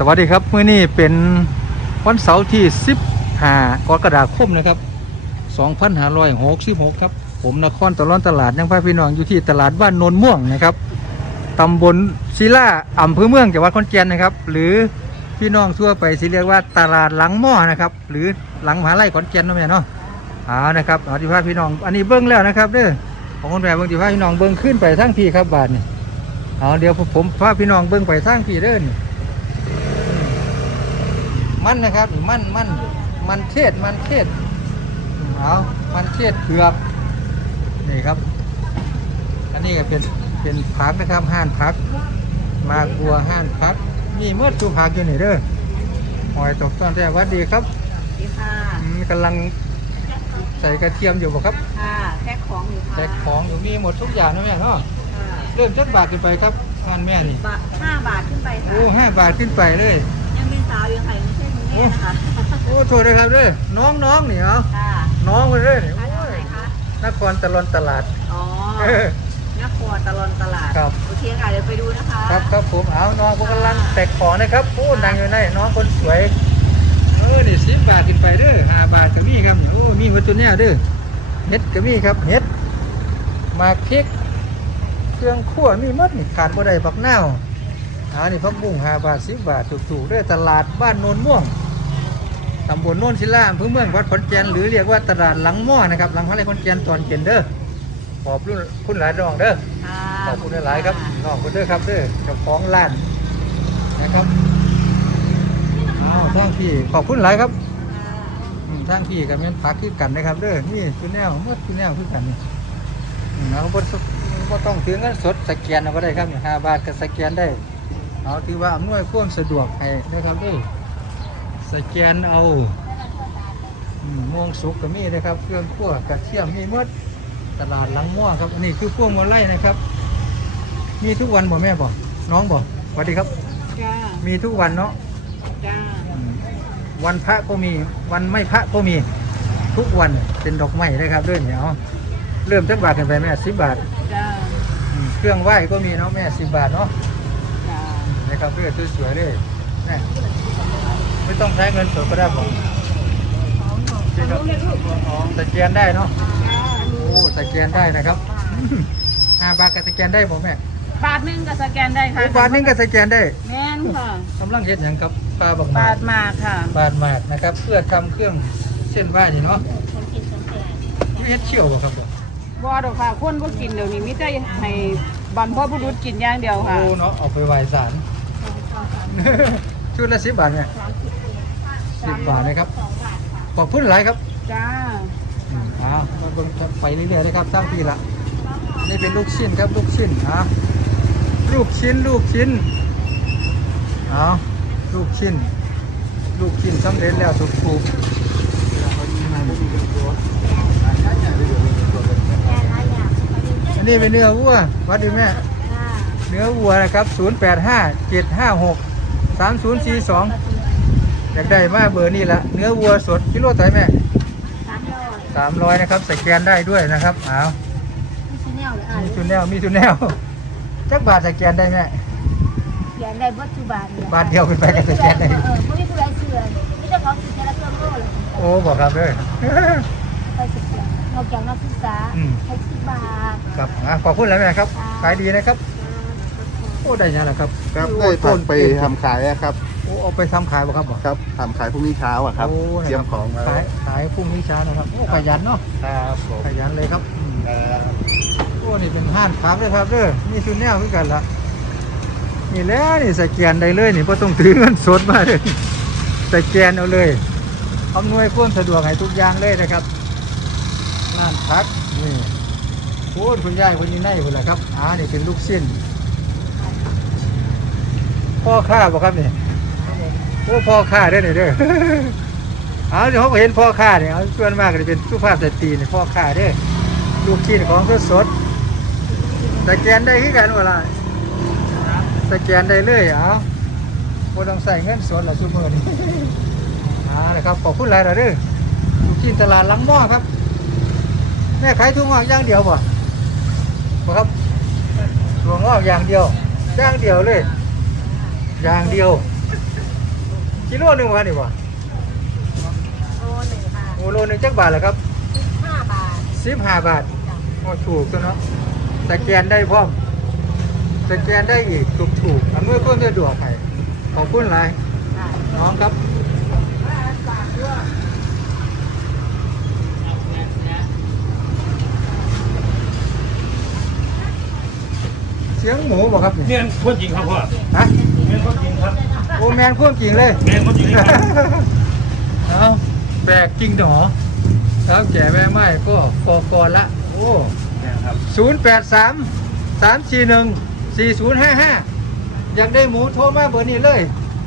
สวัสดีครับมื้อนี้เป็นวันเสาร์ที่ 15กรกฎาคมนะครับ 2566 ครับ ผมนครตะลอนตลาดยังพาพี่น้องอยู่ที่ตลาดบ้านโนนม่วงนะครับตำบลศิลาอำเภอเมืองจังหวัดขอนแก่นนะครับ หรือพี่น้องทั่วไปสิเรียกว่าตลาดหลังหม้อนะครับ หรือหลังมหาลัยขอนแก่นเนาะแม่เนาะเอานะครับเอาที่พาพี่น้องอันนี้เบิ้งแล้วนะครับเด้อของคนแม่เบิ้งที่พาพี่น้องเบิ้งขึ้นไปทั้งพี่ครับบาทนี่เอาเดี๋ยวผมพาพี่น้องเบิ้งไปทั้งพี่เด้อนี่ มันนะครับมันมันมันเทศมันเทศเอามันเทศเผือกนี่ครับ อันนี้ก็เป็นเป็นผักนะครับห่านผัก มากบัวห่านผัก มีเมื่อตูผักอยู่นี่เด้อหอยตกต้นแต่วัดดีครับดีค่ะอืมกำลังใส่กระเทียมอยู่บ่ครับค่ะแพ็คของอยู่ค่ะแจกของอยู่มีหมดทุกอย่างนะแม่เนาะค่ะเริ่มจักบาทขึ้นไปครับงานแม่นี่บาทห้าบาทขึ้นไปค่ะโอ้ห้าบาทขึ้นไปเลย ยังเป็นสาวอยู่ค่ะไม่ ใช่คุณแม่นะคะโอ้โทษนะครับเด้อน้องน้องนี่เอาค่ะน้องมาเลยนี่ค่ะโอ้เท่าไหยร่คะนครตะลอนตลาดอ๋อเออนครตะลอนตลาดครับโอเคค่ะเดี๋ยวไปดูนะคะครับครับผมเอาน้องผมกำลังแตกของนะครับโอ้นางอยู่ในน้องคนสวยเออนี่สิบบาทขึ้นไปเด้อห้าบาทก็มีครับเนี่ยโอ้มีวัตถุเนี่ยเด้อเห็ดก็มีครับเห็ดหมากพริกเครื่องขั่วมีหมดนี่ขาดบ่ได้บักนาว อานี่พักบุ้งห้าบาทสิบบาทถูกๆเด้อตลาดบ้านโนนม่วงตำบลโนนศิลาอำเภอเมืองวัดขอนแก่นหรือเรียกว่าตลาดหลังหม้อนะครับหลังพระไรขอนแก่นตอนเย็นเด้อขอบรุ่นคุณหลายดองเด้อค่ะขอบคุณหลายๆครับขอบคุณด้วยครับเด้อเจ้าของร้านนะครับเอาท่างพี่ขอบคุณหลายครับค่ะอืมท่างพี่กับแม่นพักคือกันนะครับเด้อนี่คือแนวหมดคือแนวคือกันนี่อืมเราบ่ต้องบ่ต้องถือเงินสดสแกนเอาก็ได้ครับห้าบาทก็สแกนได้ เอาถือว่าอำนวยความสะดวกให้นะครับเด้อสแกนเอาอืมม่วงสุกก็มีนะครับ เครื่องคั่วกระเทียมมีหมดตลาดหลังม่วงครับอันนี้คือพวงมาลัยนะครับ มีทุกวันบ่แม่บ่น้องบ่สวัสดีครับ จ้ามีทุกวันเนาะจ้าอืมวันพระก็มีวันไม่พระก็มีทุกวันเป็นดอกไม้นะครับด้วยเนี่ยเอาเริ่มจักบาทกันไปแม่สิบบาทจ้าอืมเครื่องไหว้ก็มีเนาะแม่สิบบาทเนาะจ้า นะครับเพื่อสวยๆเลยแม่ไม่ต้องใช้เงินสดก็ได้บ่นี่ครับอ๋อสแกนได้เนาะโอ้สแกนได้นะครับอืมห้าบาทก็สแกนได้บ่แม่บาทหนึงก็สแกนได้ค่ะโอ้บาทนึงก็สแกนได้แม่นค่ะกำลังเห็นอย่างกับปลาบักหมบาากทมากค่ะบาดหมากนะครับ เพื่อทำเครื่องเส้นไหว้นี่เนาะนี่เฮ็ดเชี่ยวบ่ครับบ่บ่ดอกค่ะคนบ่กินเดี๋ยวนี้มิแต่ให้บรรพบุรุษกินอย่างเดียวค่ะ โอ้เนาะเอาไปไหว้ศาล ชุดละสิบบาทไงสิบบาทนะครับ ขอบคุณหลายครับ จ้าอืมอ่ามาเบิ่งไปเรื่อยๆเลยครับสร้างทีละ นี่เป็นลูกชิ้นครับลูกชิ้นอ่าลูกชิ้นลูกชิ้นเอาลูกชิ้น ลูกชิ้นสำเร็จแล้วถูกถูกอันนี้เป็นเนื้อวัววัดดีแม่ เนื้อวัวนะครับ 085 756 3042 อยากได้มาเบอร์นี่ละเนื้อวัวสดกิโลเท่าไหร่แม่300นะครับสแกนได้ด้วยนะครับเอามีชุดแนวมีชุดแนวจักบาทสแกนได้แม่เขียนได้เบิดทุกบาทนี่ยบาทเดียวขึ้นไปก็สแกนได้เออไม่มีผู้ใดเชื่อไม่ต้องของสิทธิ์ละเครื่องโลเลยโอ้บอกครับเด้อไปศึกษานอกจากนักศึกษาอืมให้สิบบาทครับอะขอบคุณแล้วแม่ครับขายดีนะครับ โอ้ได้ยังล่ะครับครับโอ้ได้ผักไปต้นทำขายอะครับโอ้เอาไปทำขายบ่ครับบ่ครับทำขายพรุ่งนี้เช้าอะครับโอ้นะเตรียมของมาขายขายพรุ่งนี้เช้านะครับโอ้ขยันเนาะครับผมขยันเลยครับอืมโอ้นี่เป็นห้านพักเลยครับเด้อมีชุดแนวคือกันละนี่แหล้วนี่สแกนได้เลยนี่เพราะต้องถือเงินสดมาเลยสแกนเอาเลยอำนวยความสะดวกให้ทุกอย่างเลยนะครับห้านพักนี่โอ้คุณยายคนนี้ในคนละครับอ่านี่เป็นลูกชิ้น พ่อค้าบ่ครับนี่โอ้พ่อค้าเด้อนี่เด้อเอาเดี๋ยวเขาเห็นพ่อค้าเนี่ยเอาส่วนมากก็จะเป็นสุภาพสตรีเนี่ยพ่อค้าเด้อลูกชิ้นของสดสดสแกนได้คือกันเวลาสแกนได้เลยเอาบ่ต้องใส่เงินสดละซุมื้อนี้เอาละครับขอบคุณหลายๆเด้อลูกชิ้นตลาดหลังหม้อครับแม่ขายถั่วงอกย่างเดียวบ่บ่ครับถั่วงอกย่างเดียวย่างเดียวเลย อย่างเดียวกิโลหนึงวะนี่บ่โลหนึ่งค่ะโอ้โลหนึงจักบาทเหรอครับห้าบาท15บาทโอ้ถูกตัวเนาะสแกนได้พร้อมสแกนได้อีกถูกถูกๆอำนวยความสะดวกให้ขอบคุณหลายค่ะน้องครับเสียงหมูบอกครับเมียนคนจริงครับพ่อฮะ เมียนคนจริงครับโอแมนพ่วงจริงเลยเมียนคนจริงเลยครับเอาแบกจริงหนอแล้วแก่แม่ไม้ก็กอกอนละ โอ้เมียนครับศูนย์แปดสามสามสี่หนึ่งสี่ศูนย์ห้าห้าอยากได้หมูโทรมาเบอร์นี้เลย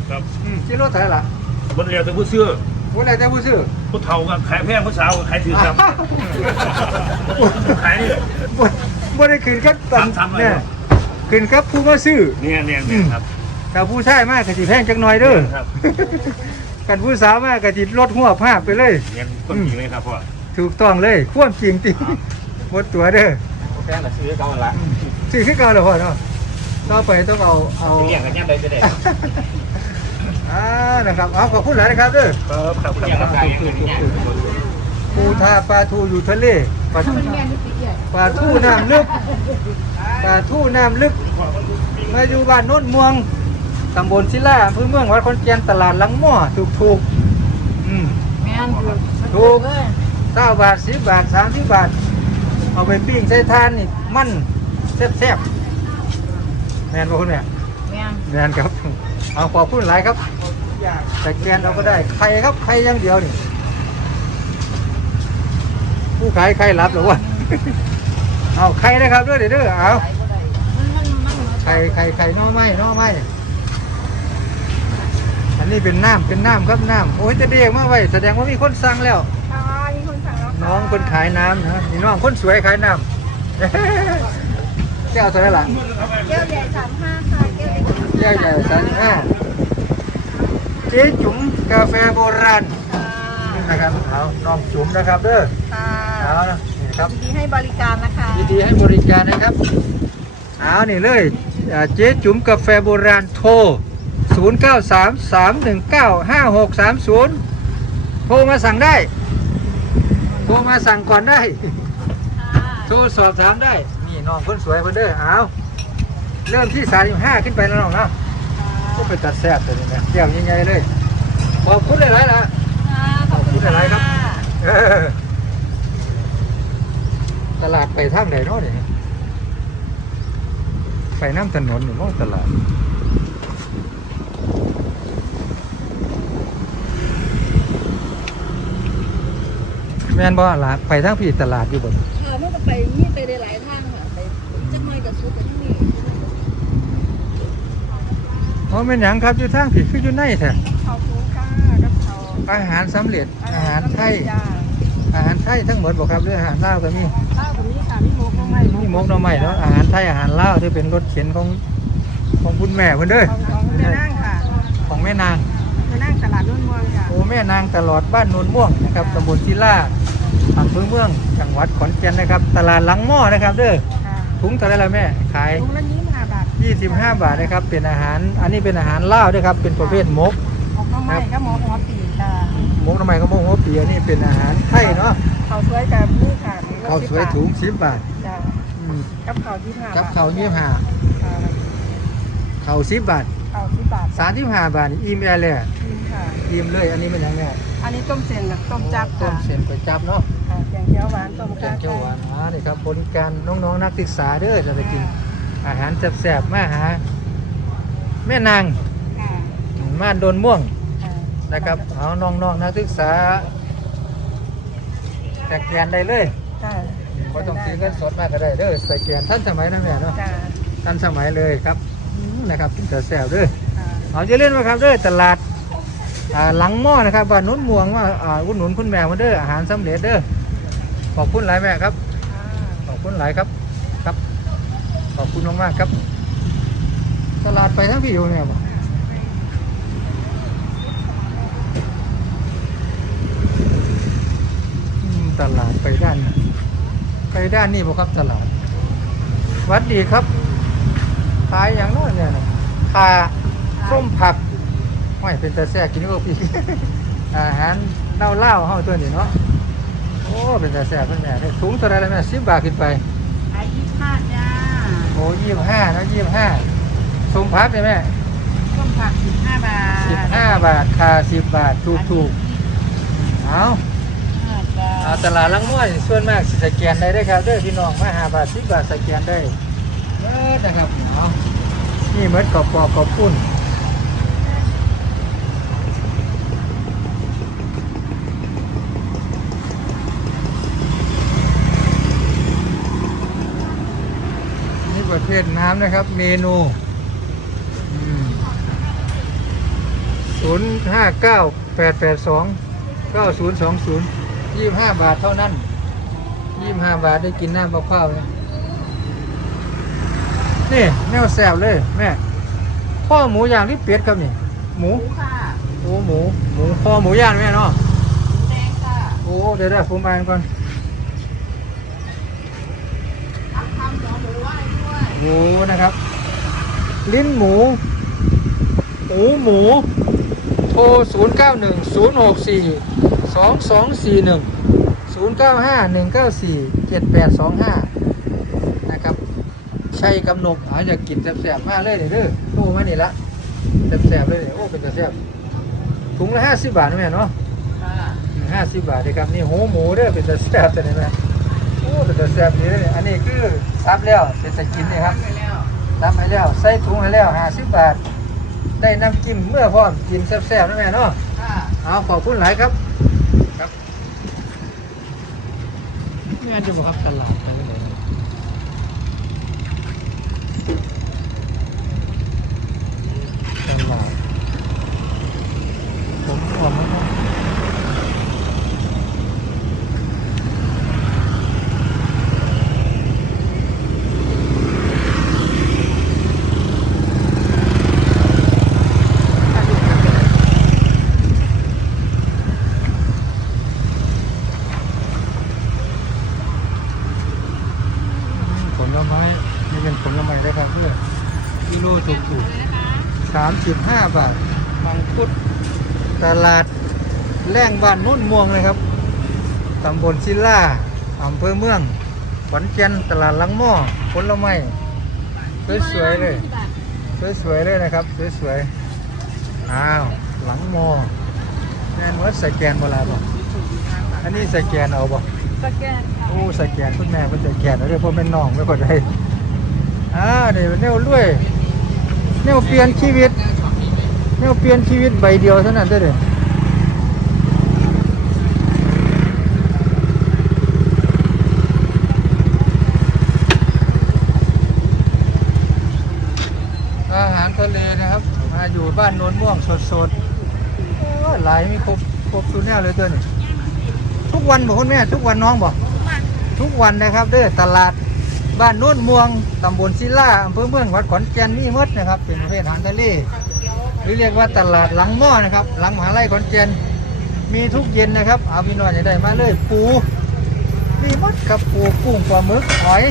ครับอืมกิโลเท่าไหร่ล่ะบนเรือแต่ผู้เชื่อวันไหนแต่ผู้ซื้อ ผู้เฒ่าก็ขายแพงผู้สาวก็ขายถือครับขายนี่ บ่บ่ได้ขึ้นกับตันทำทำอะไรเนี่ยวะขึ้นกับผู้มาซื้อ เนี่ยเนี่ยเนี่ยครับ ถ้าผู้ชายมากก็สิแพงจักหน่อยเด้อครับกันผู้สาวมากก็สิลดหัวภาพไปเลยเมียนคนจริงเลยครับพ่อถูกต้องเลยความจริงติหมดตัวเด้อแพงแต่ซื้อเขาละซื้อขึ้นก่อนเหรอพ่อเนาะต่อไปต้องเอาเอาเลี้ยงกันยังไงจะได้อ่านะครับเอาขอบคุณหลายนะครับเด้อครับครับครับครับปูทาปลาทูอยู่ทะเลปลาทูปลาทูน้ำลึกปลาทูน้ำลึกมาอยู่บ้านโน้นม่วง ตำบลศิลาอำเภอเมืองวัดขอนแก่นตลาดหลังหม้อถูกถูกๆอืม แม่นคือถูกเก้าบาทสิบบาทสามสิบบาท เอาไปปิ้งใส่ทานนี่มันแซ่บๆแมนบ่คุณแม่แม่นแมนครับ เอาขอบคุณหลายครับแต่แกนเราก็ได้ไข่ครับไข่อย่างเดียวนี่ผู้ขายไข่รับหรือวะ เอาไข่นะครับด้วยเดี๋ยวเด้อเอา มันมันมันไข่ไข่ไข่หน้อไม้หน้อไม้อั นนี้เป็นน้ำเป็นน้ำครับน้ำโอ้ยจะเรียกมาไว้แสดงว่ามีคนสั่งแล้ว ค่ะมีคนสั่งแล้วน้องคนขายน้ำนะนี่น้องคนสวยขายน้ำ แก้วเท่าไหร่ล่ะแก้วใหญ่สามห้าค่ะแก้วเล็กแก้วใหญ่สามห้าเจ๊จุ๋มกาแฟโบราณค่ะนี่นะครับเอาน้องจุ๋มนะครับเด้อค่ะเอานี่ครับยินดีให้บริการนะคะยินดีให้บริการนะครับเอานี่เลยอ่าเจ๊จุ๋มกาแฟโบราณโทร 0 9 3 3 1 9 5 6 3 0 โทรมาสั่งได้ โทรมาสั่งก่อนได้ โทรสอบถามได้ นี่น้องคนสวยคนเด้อเอาเริ่มที่สามห้าขึ้นไปแล้วน้องเนาะก็เป็นตัดแซ่บตัวนี้นะเดี่ยวยังไงเลย ขอบคุณหลายๆล่ะค่ะขอบคุณขอบคุณอะไรครับค่ะเออตลาดไปทางไหนเนาะเนี่ยไปน้ำถนนหรือว่าตลาด แม่นบ่ล่ะไปทางพี่ตลาดอยู่บ่เออมันก็ไปมีไปได้หลายทางค่ะไปจักหน่อยกับซุปไปที่นี่อ๋อเป็นหยังครับอยู่ทางพี่คืออยู่ในแท้เขาสูงค่ะกับเขาอาหารสำเร็จอาหารไทยจ้าอาหารไทยทั้งหมดบ่ครับหรืออาหารลาวก็มีข้าวกับนี้ค่ะมีหมูข้าวไม้มีหมกหน่อไม้เนาะอาหารไทยอาหารลาวที่เป็นรถเข็นของของคุณแม่เพิ่นเด้อของของแม่นั่งค่ะ ของแม่นาง แม่นั่งตลาดนุ่นเมืองจ้ะโอ้แม่นางตลอดบ้านโนนม่วงนะครับตำบลศิลาอำเภอเมืองจังหวัดขอนแก่นนะครับ ตลาดหลังหม้อนะครับเด้อค่ะถุงเท่าไหรล่ะแม่ขาย ถุงละยี่สิบห้าบาท25 บาทนะครับเป็นอาหารอันนี้เป็นอาหารลาวด้วยครับเป็นประเภทหมกหมกหน้ำไม้กับหมกหัวปีจ้าหมกหน่อไม้กับหมกหัวปีอันนี้เป็นอาหารไทยเนาะข้าวสวยกับนี่ค่ะข้าวสวยถุง10บาทจ้าอืมกับข้าวยี่สิบห้ากับบาทข้าว25ค่ะข้าว10บาทข้าวสิบบาท 35บาทนี่อิ่มแอร์เลยนี่ ค่ะอิ่มเลยอันนี้เป็นยังไงอันนี้ต้มเส้นกับต้มจับต้ค่ะมเส้นก๋วยจับเนาะค่ะแกงเขียวหวานต้มแกข้างเขียวหวานอ่านี่ครับบริการน้องๆนักศึกษาเด้อจะไปกิน อาหารแซ่บๆมาหา แม่นางค่ะม่านโดนม่วง ค่ะนะครับเอาน้องๆนักศึกษาแต่แกนได้เลยค่ะก็ต้องซื้อเงินสดมากก็ได้เด้อใส่แกนท่านสมัยนะแม่เนาะจ้าท่านสมัยเลยครับอืมนะครับกินแต่แซ่บเด้อค่ะเอาจะเล่นมาครับเด้อตลาดอ่า หลังหม้อนะครับบ้านนุ่นม่วงว่าอ่าอุดหนุนคุณแม่มาเด้ออาหารสำเร็จเด้อขอบคุณหลายแม่ครับ ขอบคุณหลายครับครับ ขอบคุณมากๆครับ ตลาดไปทั้งพี่อยู่เนี่ยตลาดไปด้าน ไปด้านนี้บ่ครับตลาดวัดดีครับขายอย่างน้อยเนี่ยขาส้มผัก ห้อยเป็นตาแซ่บกินก็พี่อาหารเล่าเล่าๆเฮาตัวนี้เนาะโอ้เป็นตาแซ่บเพิ่นแม่ได้ถุงตัวใดละแม่10บาทขึ้นไปขายยี่ห้าจ้าโอ้ยี่ห้านะยี่ห้าทรงพักเลยแม่ต้มผักสิบห้าบาทสิบห้าบาทคาสิบบาทถูกถูกๆเอาห้าจ้าเอาตลาดลังม้วนส่วนมากสิสแกนได้ได้อครับเด้อพี่น้องมาหาบาทสิบบาทสแกนได้เออนะครับเอานี่เหมือนกรอบกรอบกรอบปุ้น นี่ประเภทน้ำนะครับ เมนูศูนย์ห้าเก้าแปดแปดสองเก้าศูนย์สองศูนย์ยี่ห้าบาทเท่านั้นยี่ห้าบาทได้กินน้ำมะพร้าวเลยนี่แนวแซวเลยแม่พ่อหมูย่างที่เป็ดครับนี่ หมูค่ะโอ้หมู หมูพ่อหมูย่างแม่เนาะแดงค่ะโอ้เดี๋ยวได้ผมอ่านก่อน ทำทำหัวหมูไหว้ด้วย หมูนะครับ ลิ้นหมูหูหมูโทร 0 9 1 0 6 4 2 2 4 1 0 9 5 1 9 4 7 8 2 5 นะครับ ใช่กำหนดอาจจะกินแสบๆมากเลยเด้อโทรมานี่ละแสบๆเลยเนี่ยโอ้เป็นแสบถุงละ 50 บาทนะแม่เนาะค่ะห้าสิบบาทเลยครับ นี่หูหมูเด้อเป็นตะแซ่บจะได้ไหมโอ้ เป็นตะแซ่บดีเลยอันนี้คือซับแล้วเป็นตะกินนี่ครับซับให้แล้วใส่ถุงให้แล้วห้าสิบบาท ได้น้ำจิ้มเมื่อพร้อมกินแซ่บๆนะแม่เนาะค่ะเอาขอบคุณหลายครับครับแม่จะบอกครับตลาดไปเลยตลาดผมว่ามัน ผลไม้นี่เป็นผลไม้ได้ครับเพื่อนกิโลถูกถูกสามสิบห้าบาทมังคุดตลาดแรงบ้านนุ่นม่วงเลยครับตำบลศิลาอำเภอเมืองขอนแก่นตลาดลังหม้อผลไม้สวยๆเลย สวยๆเลยนะครับ สวยๆอ้าวหลังหม้อแน่นว่าสแกนเวลาบ่อันนี้สแกนเอาบ่สแกนค่ะโอ้สแกนคุณแม่เพิ่นสแกนเอาเด้อเพราะเป็นน้องไม่ค่อยได้อ่าเดี๋ยวแนวรวยแนวเปลี่ยนชีวิตแนวเปลี่ยนชีวิตใบเดียวเท่านั้นเด้อเด้ออาหารทะเลนะครับ มา อยู่บ้านโนนม่วงสดๆโอ้หลายมีครบครบทุกแนวเลยตัวนี้ทุกวันบอกคุณแม่ทุกวันน้องบอกทุกวันนะครับเด้อตลาดบ้านโน้นม่วงตำบลศิลาอำเภอเมืองวัดขอนแก่นมีมดนะครับ เป็นประเภทอาหารทะเลหรือเรียกว่าตลาดหลังหม้อนะครับ หลังมหาลัยขอนแก่นมีทุกเย็นนะครับเอาพี่น้อยจะได้มาเลยปูมีมดครับปูกุ้งปลาหมึกหอย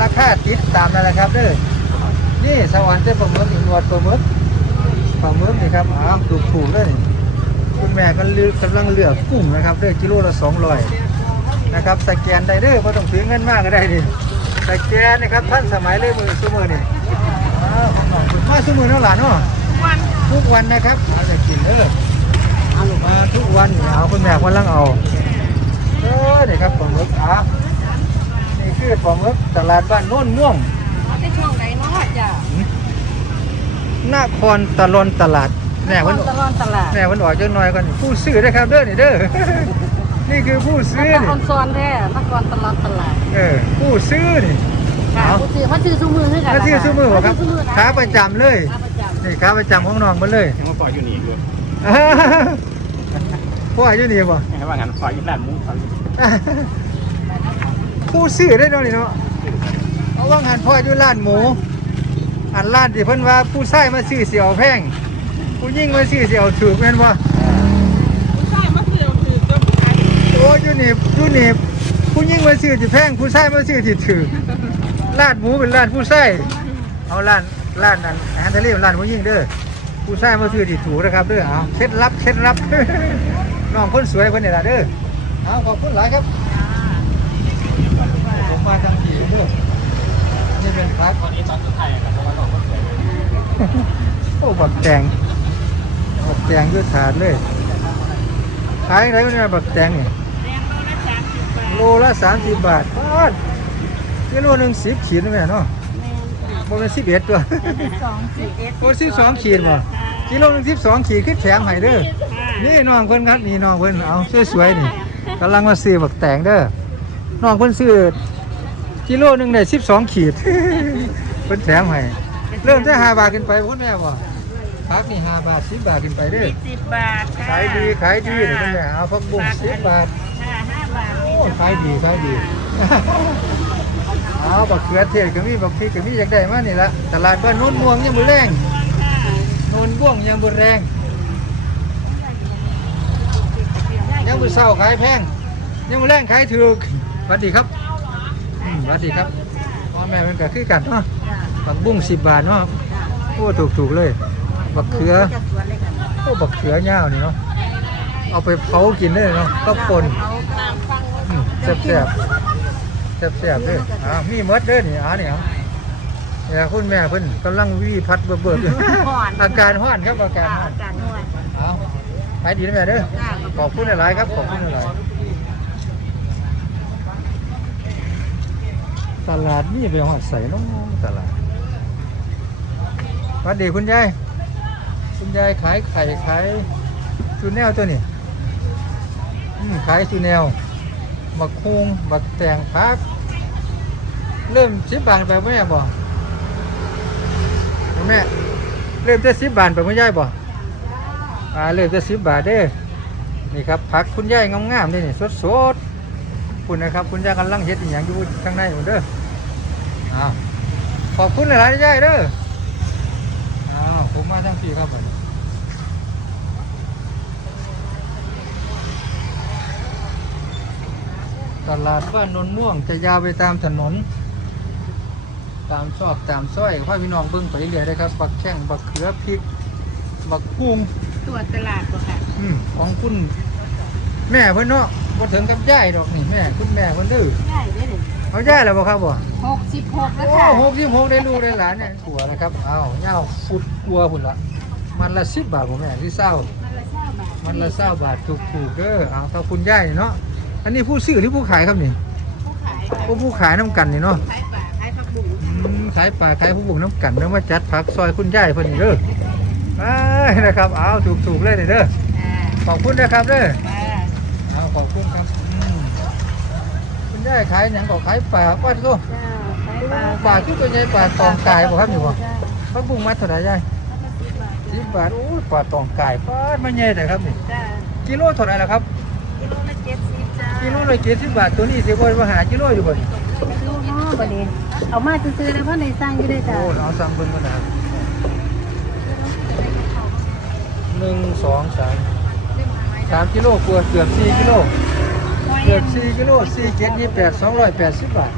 ราคาติดตามนั่นแหละครับเด้อนี่สวรรค์เจ้าปลาหมึกอีกหนวดปลาหมึก ปลาหมึกนี่ครับอ้าวถูกถูกเลยคุณแม่ก็เลือกกำลังเลือกกุ้งนะครับเด้อกิโลละสองร้อยนะครับสแกนได้เด้อเพราะต้องถือเงินมากก็ได้ดิสแกนนะครับท่านสมัยเลยมือซุมือนี่อ้าวของน้องคุณมาซุมือเนาหลานเนาะวันทุกวันนะครับเอาจะกินเด้อเอาลูกมาทุกวันเอาคุณแม่วันลังเอาเออนี่ครับปลาหมึกอะนี่คือปลาหมึกตลาดบ้านโน้นม่วงเอาได้ช่วงไหนเนาะจ้ะ นครตะลอนตลาดแม่วัวันนตลอดตลาดแม่วันออกจังหน่อยก่อนผู้ซื้อได้อครับเด้อนี่เด้อ นี่คือผู้นซื้อครนี่ซอนแท้นครตลอดตลาดเออผู้ซื้อนี่ค่ะเอาผู้ซื้อมาซื้อซุมือให้กันถ้าซื้อซื้อมือบ่ครับซื้อมือนะขาประจำเลยขาประจำนี่ขาประจำของน้องมาเลยยังมาปล่อยอยู่นี่ด้วยพ่ออายุนี่บ่ให้ว่างั้นปล่อยอยู่ด้านมุ้งเขาอยู่ผู้ซื้อได้เนาะนี่เนาะเอาว่างหันพ่ออายุร้านหมู อันร้านที่เพิ่นว่าผู้ชายมาซื้อเสียวแพง ผู้หญิงมาซื้อเสียวถูกแม่นบ่ผู้ชายมาซื้อถือตัวผู้ชายโอ้อยู่นี่อยู่นี่ผู้หญิงมาซื้อสิแพง ผู้ชายมาซื้อสิถูกร้านหมูเป็นร้านผู้ชายเอาร้านร้านนั้นอาหารทะเลเป็นร้านผู้หญิงเด้อผู้ชายมาซื้อที่ถูกนะครับเด้อเอาเคล็ดลับเคล็ดลับน้องคนสวยคนนี้ล่ะเด้อเอาขอบคุณหลายครับผมมาทางที่ เด้อนี่เป็นพักตอนนี้ตอนสุดท้ายครับเพราะว่าเราก็สวยโอ้บักแตงบักแตงด้วยถาดเลยขายอะไรเนี่ยบักแตงนี่โลละสามสิบบาทปาดกิโลหนึ่งสิบขีดนี่แม่เนาะบ่เป็นสิบเอ็ดตัวสองสิบเอ็ดโอ้สิบสองขีดบ่กิโลหนึงสิบสองขีดขึ้นแถมให้เด้อนี่น้องเพิ่นครับนี่น้องเพิ่นเอาสวยๆนี่กำลังมาซื้อบักแตงเด้อน้องเพิ่นซื้อ กิโลหนึงได้สิบสองขีดเพิ่นแถมให้เริ่มจะห้าบาทขึ้นไปพุ่นแม่บ่พักนี่ห้าบาทสิบบาทขึ้นไปเด้อสิบบาทค่ะขายดีขายดีนี่คุณแม่เอาพักบุ้งสิบบาทค่ะห้าบาทโอ้ขายดีขายดีเอาบักเขือเทศก็มีบักพริกก็มีอยากได้มานี่ละตลาดบ้านโน้นม่วงยังบ่แรงโน้นม่วงยังบ่แรงยังมือเศร้าขายแพงยังมือแรงขายถูกสวัสดีครับอืม สวัสดีครับพ่อแม่มันก็คือกันเนาะบักบุ้งสิบบาทเนาะโอ้ถูกถูกๆเลยบักเขือโอ้บักเขือเง่าวนี่เนาะเอาไปเผากินได้เนาะก็ปนอืมแซ่บแซ่บแซ่บแซ่บๆเด้ออ่ามีหมดเด้อนี่อ่านี่เอาเนี่ยคุณแม่เพิ่นกำลังวิพัดเบิดเบิดอยู่อาการห้อนครับอาการห้อนการนวดเอาไปดีนะแม่เด้อขอบคุณหลายๆครับขอบคุณหลายๆ ตลาดนี่ไปหอดใส่น้องตลาดวัสดีคุณยายคุณยายขายไข่ขายจูแนวตัวนี้ขายจูแนวบักคุงบักแตงพัก เริ่มสิบบาทไปไหมบ่แม่เริ่มจะสิบบาทไปไม่ย่ายบอ่าเลือกจะสิบบาทเด้นี่ครับผักคุณยายงามๆนี่สดสดๆ คุณนะครับ คุณยายกำลังเฮ็ดอหย่างอยู่ข้างในหมดเด้ออ้าวขอบคุณหลายๆยายเด้ออ้าวผมมาทั้งปีครับผมตลาดบ้านนนม่วงจะยาวไปตามถนน ตามซอกตามซอยพ่อพี่น้องเบิ่งไปเรื่อยๆนะครับบักแข้งบักเขือพริก บักพุงตรวจตลาดก่อนค่ะ อืมของคุณ แม่เพิ่นเนาะบ่ถึงกับย่ายดอกนี่แม่คุณแม่เพิ่นดื้อได้ได้เลยเอาย่ายแล้วบ่ครับบ่หกสิบหกแล้วโอ้ค่ะหกสิบหกได้ลูกได้หลานเนี่ยขัวนะครับอ้าวเหย้าฟุดกลัวพุ่นละมันละ10บาทบ่แม่ที่เศร้า มันละเช้าบาทมันละ20บาทถูกๆเด้อเอาถ้าคุณย่ายนี่เนาะอันนี้ผู้ซื้อหรือผู้ขายครับนี่ผู้ขายโอ้ผู้ขายน้ำกันนี่เนาะขายป่าขายผักบุ้งอืมขายปลาขายผู้บุกน้ำกันเนาะมาจัดผักซอยคุณย่ายเพิ่นนี่เด้อไปนะครับเอาถูกๆเลยนี่เด้ออ่าขอบคุณนะครับเด้อป่าเอา ขอบคุณครับอืมคุณยายขายอย่างก็ขายปลาป้าทุกเจ้าขายป่าปลาทุกตัวใหญ่ปลาตองกายบ่ครับอยู่บ่เจ้าพักบุ้งมัดเท่าไหร่ยายสิบบาทโอ้ยปลาตองกายปลามันใหญ่แต่ครับนี่จ้ากิโลเท่าไหร่ล่ะครับ กิโลละเจ็ดสิบจ้ากิโลละเจ็ดสิบบาทตัวนี้สิบ่มาหากิโลอยู่บ่นี่ลูกน้อบ่ดีเอามาซื้อๆแล้วพ่อในสร้างอยู่ด้วยจ้าโอ้เอาสั่งเบิ่งก่อนนะครับหนึ่งสองสาม สามกิโลกว่าเกือบสี่กิโลเกือบสี่กิโลสี่เจ็ดยี่แปดสองร้อยแปดสิบบาท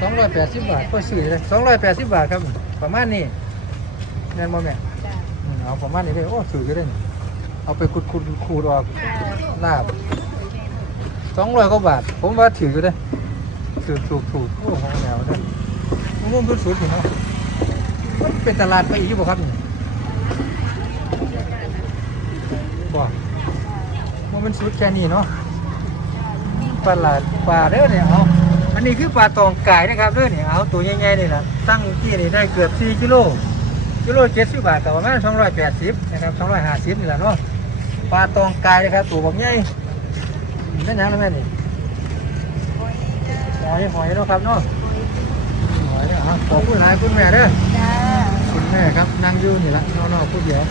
สองร้อยแปดสิบบาทก็ซื้อเลยสองร้อยแปดสิบบาทครับ ประมาณนี้แน่นบ่แม่จ้าอืมเอาประมาณนี้เลยโอ้ถือก็ได้นี่เอาไปขุดขุดขูดออกลาบสองร้อยกว่าบาท ผมว่าถือก็ได้ถือถูกถูกโอ้ของแนวได้มันร่วมทุนสุดอยู่เนาะมันเป็นตลาดไปอีกอยู่บ่ครับนี่บ่ มันเป็นสุดแค่นี้เนาะปลาหลาดปลาเด้อเนี่ยเอาอันนี้คือปลาตองกายนะครับเด้อเนี่ยเอาตัวใหญ่ๆนี่นะตั้งที่นี่ได้เกือบ4กิโลกิโล70บาทกับประมาณ280นะครับ250นี่แหละเนาะปลาตองกายนะครับตัวแบบใหญ่นั่นยังนะแม่นี่หอยหอยเนาะครับเนาะหอยเนี่ยเอาขอบคุณหลายคุณแม่เด้อจ้าคุณแม่ครับนั่งอยู่นี่ละนอกๆพูดเดียว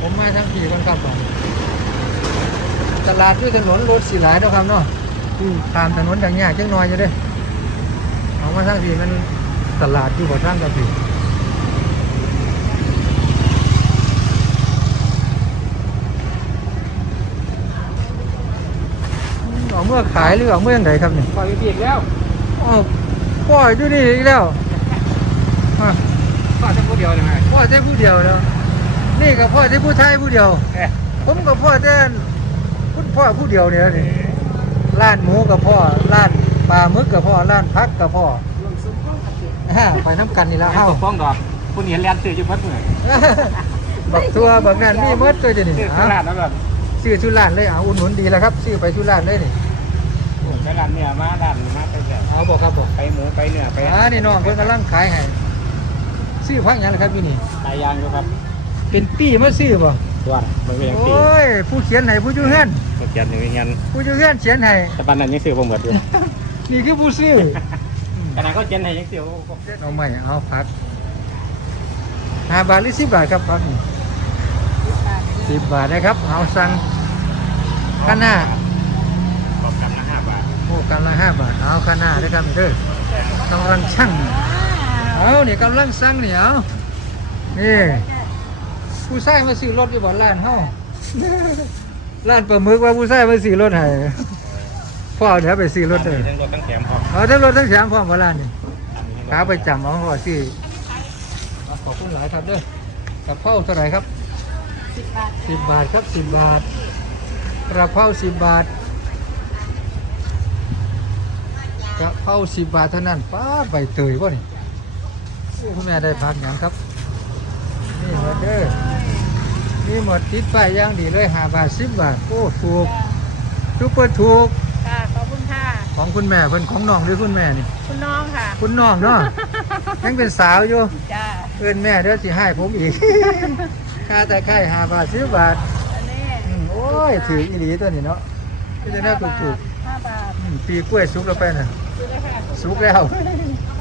ผมมาทั้งทีคนครับผม ตลาดด้วยถนนรถสีหลายเนาะครับเนาะที่ตามถนนอย่างเงี้ยจังน้อยอยู่เด้เอามาทั้งทีมันตลาดอยู่กับทางกับทีเอาเมื่อขายหรือเอาเมื่อไหนครับเนี่ยปล่อยผิดแล้วอ๋อปล่อยอยู่นี่อีกแล้วอะก็จะพูดเดียวเลยไหมปล่อยได้ผู้เดียวแล้วนี่กับพ่อที่ผู้ไทยผู้เดียว ผมกับพ่อแต่ คุณพ่อผู้เดียวเนี่ยนี่ร้านหมูกับพ่อร้านปลาหมึกกับพ่อร้านพักกับพ่ออ่าไปน้ำกันนี่แล้วเอ้าเอ้าฟ้องดอกคุณเห็นเรียนซื้ออยู่เพิ่นเหมือนบักตัวบักนั่นมีหมดตัวเดี๋ยวนี้ซื้อเอาตลาดแล้วแบบซื้อชุร้านเลยเอาอุ่นหนุนดีแล้วครับซื้อไปชุร้านเลยนี่ไปร้านเนื้อมาร้านมาไปแบบเอาบอกครับบอกไปหมูไปเนื้อไปอ่านี่น้องเพิ่นกำลังขายให้ซื้อพักหยังล่ะครับพี่นี่หลายอย่างอยู่ครับ เป็นปีมาซื้อบ่ ตัวมันเป็นอย่างโอตี้ยผู้เขียนให้ผู้อยู่เฮือนเขียนอยู่อย่างนั้นผู้อยู่เฮือนเขียนให้แต่ปันนั้นยังซื้อบ่หมดอยู่นี่คือผู้ซื้อขนาดเขาเขียนให้ยังซื้อเอาใหม่เอาพักห้าบาทหรือสิบบาทครับพักนี่สิบบาทนะครับ เอาสั่งข้างหน้าบอกกันละห้าบาทโอ้กันละห้าบาท เอาข้างหน้าด้วยครับเด้อกำลังช่างเอานี่กำลังสั่งนี่เอานี่ ผู้ชายมาซื้อรถอยู่บ่ร้านเฮาร้านปลาหมึกว่าผู้ชายมาซื้อรถให้พ่อเดี๋ยวไปซื้อรถเลยทั้งรถทั้งแถมพร้อมเอาทั้งรถทั้งแถมพร้อมกับร้านนี่ขาไปจำเอาพ่อซื้อเอาขอบคุณหลายครับเด้อกับเผาเท่าไหร่ครับสิบบาทสิบบาทครับสิบบาทกระเพราสิบบาทกระเพราสิบบาทเท่านั้นป้าดใบเตยป่ะนี่โอ้คุณแม่ได้พักอย่างครับ นี่หมดเด้อ นี่หมดติดไปายอย่างดีเลยห้าบาทสิบบาท โอ้ถูกทุกเปิดถูก ค่ะขอบคุณค่ะ ของคุณแม่เพิ่นของน้องหรือคุณแม่นี่ คุณน้องค่ะคุณน้องเนาะ ยังเป็นสาวอยู่ จ้าเอินแม่เด้อสิให้ผมอีก ค่าแต่ไข่ห้าบาทสิบบาทอันนี้อืมโอ้ยถืออีหลีตัวนี้เนาะที่จะได้ถูกถูกห้าบาทๆอืมปีกล้วยสุกแล้วไปน่ะดูเลยค่ะสุกแล้ว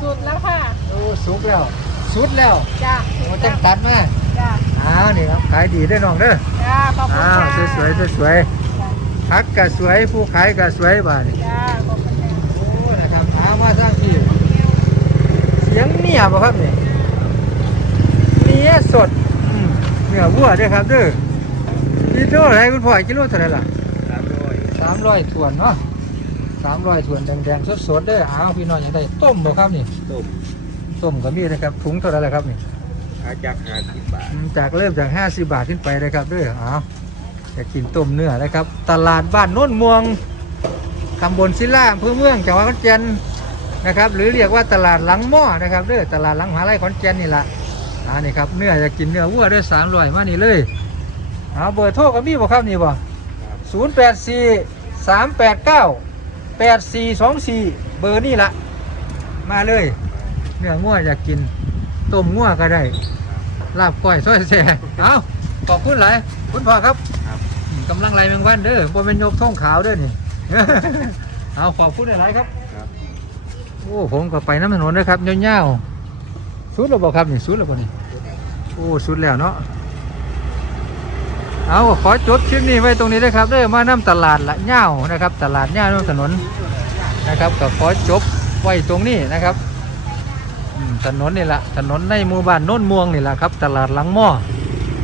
สุดแล้วค่ะ โอ้สุกแล้ว สุดแล้วจ้าโอ้จังตัดมา จ้าอ้าวนี่ครับขายดีได้อน้องเด้อจ้าขอบคุณอ้าวค่ะสวยๆสวยๆพักก็สวยผู้ขายก็สวยบาดนี่จ้าขอบคุณค่ะโอ้นะครับหามาสร้างที่เสียงเมียบ่ครับนี่เมียสดอืมเนื้อวัวเด้อครับเด้อกิโลอะไรคุณพ่อกิโลเท่าไหร่ล่ะสามร้อยสามร้อยถ้วนเนาะสามร้อยถ้วนแดงๆสดๆเด้ออ้าวพี่น้องอยากได้ต้มบ่ครับนี่ต้มต้มก็มีนะครับถุงเท่าไหร่ล่ะครับนี่ อาจากห้าสิบบาทอืมจากเริ่มจาก 50 บาทขึ้นไปนะครับเด้ออ้าวอยากกินต้มเนื้อนะครับ ตลาดบ้านโน้นม่วงตำบลศิลาอำเภอเมืองจังหวัดขอนแก่นนะครับ หรือเรียกว่าตลาดหลังหม้อนะครับเด้อตลาดหลังมหาลัยขอนแก่นนี่ล่ะอ่านี่ครับเนื้ออยากกินเนื้อวัวเด้อสามร้อยมานี่เลยเอาเบอร์โทรก็มีบ่ครับนี่บ่ศูนย์แปดสี่สามแปดเก้าแปดสี่สองสี่เบอร์นี่ละมาเลย เนื้อง่วอยากกิน ต้มง่วก็ได้ ลาบก้อยซอยแซ่เอาขอบคุณหลาย คุณพ่อครับครับอืมกำลังไรแมงวันเด้อบ่เป็นยกท่องขาวเด้อนี่ เอาขอบคุณหลายๆครับ ครับโอ้ผมก็ไปน้ำถนนนะครับยาวๆสุดแล้วบ่ครับนี่สุดแล้วบ่นี่โอ้สุดแล้วเนาะเอาขอจบคลิปนี้ไว้ตรงนี้นะครับเด้อมาน้ำตลาดละเง่าวนะครับ ตลาดเง่าวน้ำถนนนะครับก็ขอจบไว้ตรงนี้นะครับอืม ถนนนี่แหละถนนในหมู่บ้านโน้นม่วงนี่แหละครับ ตลาดหลังหม้อ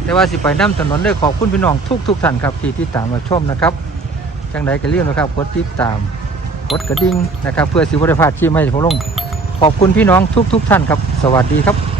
แต่ว่าสิไปน้ำถนนได้ขอบคุณพี่น้องทุกทุกท่านครับที่ติดตามมาชมนะครับจังไดก็เรียกนะครับกดติดตามกดกระดิ่งนะครับ เพื่อสิบริพาดที่ไม่ให้ผมลงขอบคุณพี่น้องทุกทุกท่านครับ สวัสดีครับ